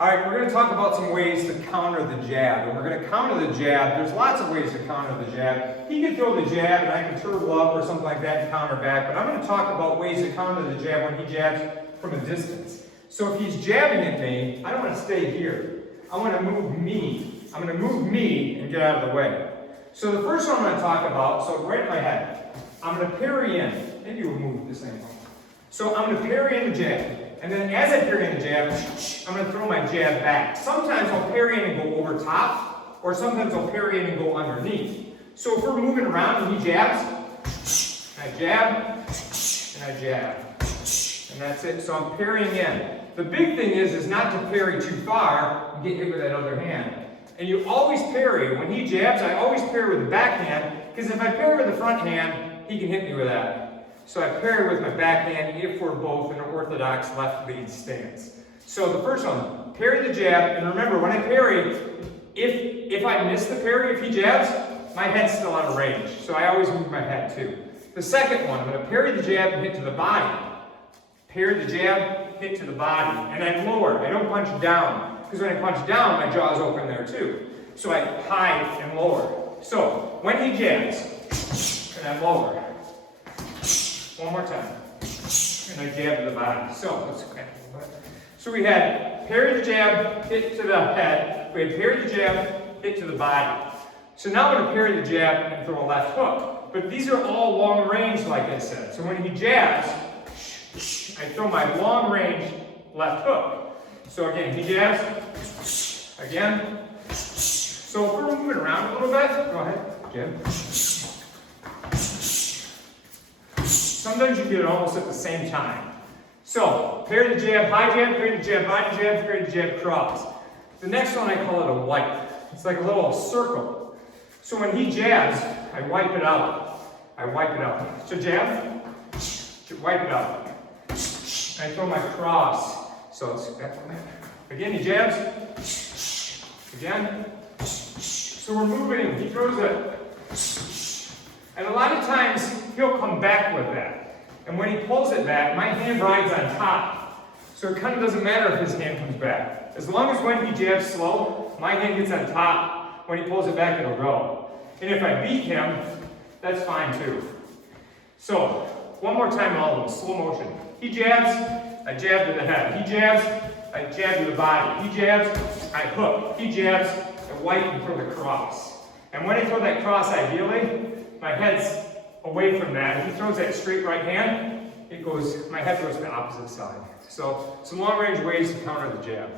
All right, we're going to talk about some ways to counter the jab. And we're going to counter the jab. There's lots of ways to counter the jab. He can throw the jab and I can turtle up or something like that and counter back. But I'm going to talk about ways to counter the jab when he jabs from a distance. So if he's jabbing at me, I don't want to stay here. I want to move me. I'm going to move me and get out of the way. So the first one I'm going to talk about, so right in my head, I'm going to parry in. Maybe we'll move this angle. So I'm going to parry in the jab. And then as I parry in the jab, I'm going to throw my jab back. Sometimes I'll parry in and go over top, or sometimes I'll parry in and go underneath. So if we're moving around and he jabs, and I jab, and I jab. And that's it. So I'm parrying in. The big thing is not to parry too far and get hit with that other hand. And you always parry. When he jabs, I always parry with the back hand, because if I parry with the front hand, he can hit me with that. So I parry with my backhand if we're both in an orthodox left lead stance. So the first one, parry the jab, and remember when I parry, if I miss the parry, if he jabs, my head's still out of range. So I always move my head too. The second one, I'm going to parry the jab and hit to the body. Parry the jab, hit to the body, and I lower. I don't punch down, because when I punch down, my jaw's open there too. So I hide and lower. So when he jabs, and I lower. One more time. And I jab to the body. So we had parry the jab, hit to the head. We had parry the jab, hit to the body. So now I'm going to parry the jab and throw a left hook. But these are all long range, like I said. So when he jabs, I throw my long range left hook. So again, he jabs, again. So if we're moving around a little bit, go ahead, jab. Sometimes you do it almost at the same time. So, parry the jab, high jab, parry the jab, body jab, parry the jab, cross. The next one I call it a wipe. It's like a little circle. So when he jabs, I wipe it out. I wipe it out. So jab, wipe it out. I throw my cross. So it's again, he jabs. Again. So we're moving him. He throws it. And a lot of times, he'll come back with that. And when he pulls it back, my hand rides on top. So it kind of doesn't matter if his hand comes back. As long as when he jabs slow, my hand gets on top. When he pulls it back, it'll go. And if I beat him, that's fine too. So, one more time all of them, slow motion. He jabs, I jab to the head. He jabs, I jab to the body. He jabs, I hook. He jabs, I wipe and throw the cross. And when I throw that cross, ideally, my head's away from that. If he throws that straight right hand, my head goes to the opposite side. So, some long range ways to counter the jab.